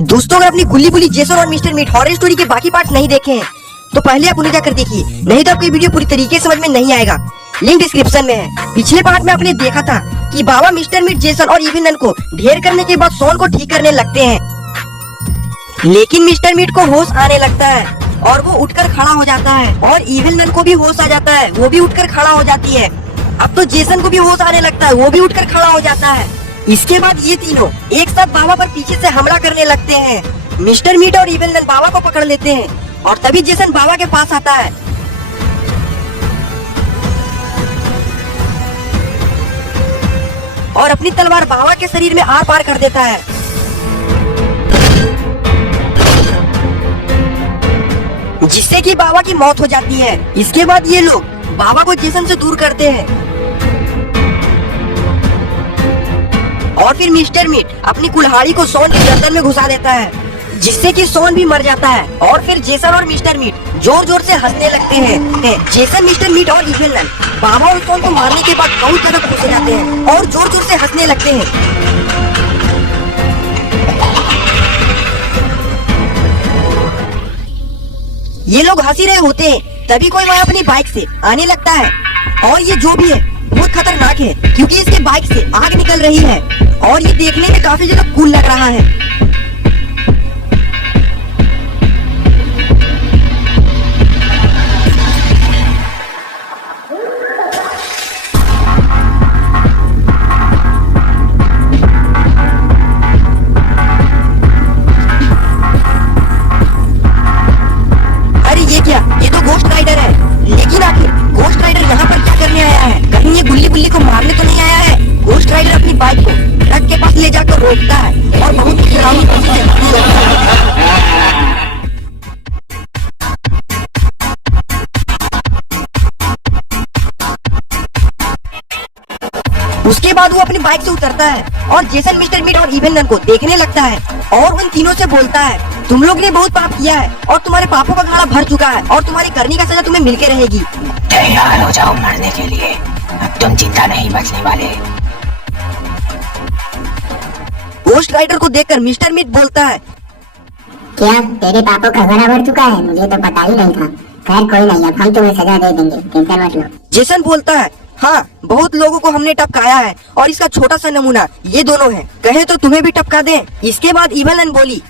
दोस्तों अगर अपनी गुल्ली बुल्ली जेसन और मिस्टर मीट हॉरर स्टोरी के बाकी पार्ट नहीं देखे हैं तो पहले आप उन्हें जाकर देखिए, नहीं तो आपको ये वीडियो पूरी तरीके से समझ में नहीं आएगा। लिंक डिस्क्रिप्शन में है। पिछले पार्ट में आपने देखा था कि बाबा मिस्टर मीट जेसन और इविल नन को ढेर करने के बाद शॉन को ठीक करने लगते हैं, लेकिन मिस्टर मीट को होश आने लगता है और वो उठकर खड़ा हो जाता है और इविल नन को भी होश आ जाता है, वो भी उठकर खड़ा हो जाती है। अब तो जेसन को भी होश आने लगता है, वो भी उठकर खड़ा हो जाता है। इसके बाद ये तीनों एक साथ बाबा पर पीछे से हमला करने लगते हैं। मिस्टर मीट और इविल नन बाबा को पकड़ लेते हैं और तभी जेसन बाबा के पास आता है। और अपनी तलवार बाबा के शरीर में आर पार कर देता है। जिससे कि बाबा की मौत हो जाती है। इसके बाद ये लोग बाबा को जेसन से दूर करते हैं और फिर मिस्टर मीट अपनी कुल्हाड़ी को शॉन के गर्दन में घुसा देता है, जिससे कि शॉन भी मर जाता है। और फिर जेसन और मिस्टर मीट जोर जोर से हंसने लगते हैं। जेसन, मिस्टर मीट और इविल नन बाबा और शॉन को मारने के बाद बहुत ज्यादा खुश हो जाते हैं और जोर जोर से हंसने लगते हैं। ये लोग हंसी रहे होते हैं, तभी कोई वहाँ अपनी बाइक से आने लगता है और ये जो भी है बहुत खतरनाक है क्योंकि इसके बाइक से आग निकल रही है और ये देखने में काफी ज्यादा कूल लग रहा है। अरे ये क्या, ये तो गोस्ट राइडर है। लेकिन आखिर गोस्ट राइडर यहाँ पर क्या करने आया है? कहीं ये गुल्ली बुल्ली को मारने तो नहीं आया है? गोस्ट राइडर अपनी बाइक को ट्रक के पास ले जाकर रोकता है और बहुत डरावनी गति से भागने लगता है। उसके बाद वो अपनी बाइक से उतरता है और जेसन, मिस्टर मीट और इविल नन को देखने लगता है और उन तीनों से बोलता है, तुम लोग ने बहुत पाप किया है और तुम्हारे पापों का घड़ा भर चुका है और तुम्हारी करनी का सजा तुम्हें मिलके रहेगी। तैयार हो जाओ मरने के लिए, अब तुम जिंदा नहीं बचने वाले। गोस्ट राइडर को देखकर मिस्टर मीट बोलता है, क्या तेरे पापों का घड़ा भर चुका है? मुझे तो पता ही नहीं था। खैर कोई नहीं, अब हम तुम्हें सजा दे देंगे, टेंशन मत लो। जेसन बोलता है, हाँ बहुत लोगों को हमने टपकाया है और इसका छोटा सा नमूना ये दोनों है, कहे तो तुम्हें भी टपका दें। इसके बाद इविल नन बोली,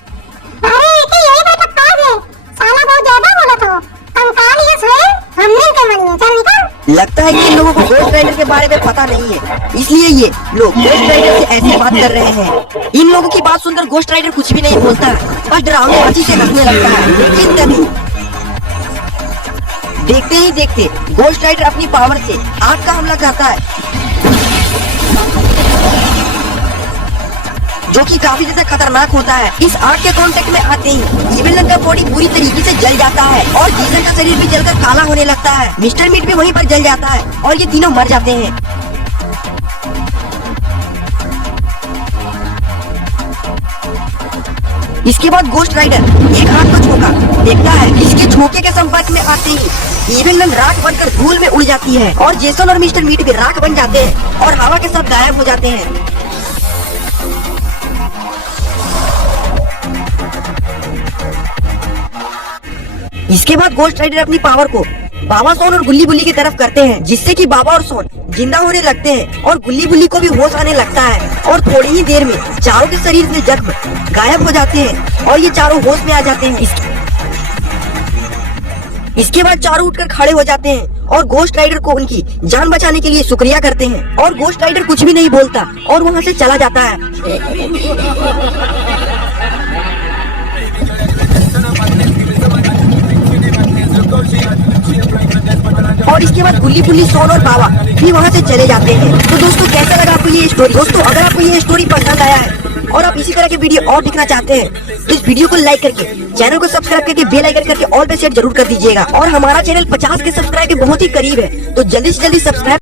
अरे यही तो टपका दे, साला बहुत ज्यादा बोला तो कंकाल ये स्वयं हमने के मन में चल निकल। लगता है कि इन लोगों को गोस्ट राइडर के बारे में पता नहीं है, इसलिए ये लोग गोस्ट राइडर से ऐसे बात कर रहे हैं। इन लोगों की बात सुनकर गोस्ट राइडर कुछ भी नहीं बोलता, बस डरावनी हंसी से हंसने लगता है। लेकिन तभी देखते ही देखते गोस्ट राइडर अपनी पावर से आग का हमला करता है, जो कि काफी ज्यादा खतरनाक होता है। इस आग के कांटेक्ट में आते ही इविल नन का बॉडी पूरी तरीके से जल जाता है और जेसन का शरीर भी जलकर काला होने लगता है। मिस्टर मीट भी वहीं पर जल जाता है और ये तीनों मर जाते हैं। इसके बाद गोस्ट राइडर एक हाथ को झोंका देखता है, इसके झोंके के संपर्क में आते ही इविल नन राख बनकर धूल में उड़ जाती है और जेसन और मिस्टर मीट भी राख बन जाते हैं और हवा के साथ गायब हो जाते हैं। इसके बाद गोस्ट राइडर अपनी पावर को बाबा, शॉन और गुल्ली बुल्ली की तरफ करते हैं, जिससे कि बाबा और शॉन जिंदा होने लगते हैं और गुल्ली बुल्ली को भी होश आने लगता है और थोड़ी ही देर में चारों के शरीर से जख्म गायब हो जाते हैं और ये चारों होश में आ जाते हैं। इसके बाद चारों उठकर खड़े हो जाते हैं और गोस्ट राइडर को उनकी जान बचाने के लिए शुक्रिया करते हैं और गोस्ट राइडर कुछ भी नहीं बोलता और वहाँ से चला जाता है। और इसके बाद गुल्ली बुल्ली, शॉन और बाबा भी वहाँ से चले जाते हैं। तो दोस्तों कैसा लगा आपको ये स्टोरी? दोस्तों अगर आपको ये स्टोरी पसंद आया है और आप इसी तरह के वीडियो और देखना चाहते हैं तो इस वीडियो को लाइक करके, चैनल को सब्सक्राइब करके, बेल आइकन करके ऑल पे सेट जरूर कर दीजिएगा। और हमारा चैनल 50 के सब्सक्राइब के बहुत ही करीब है, तो जल्दी से जल्दी सब्सक्राइब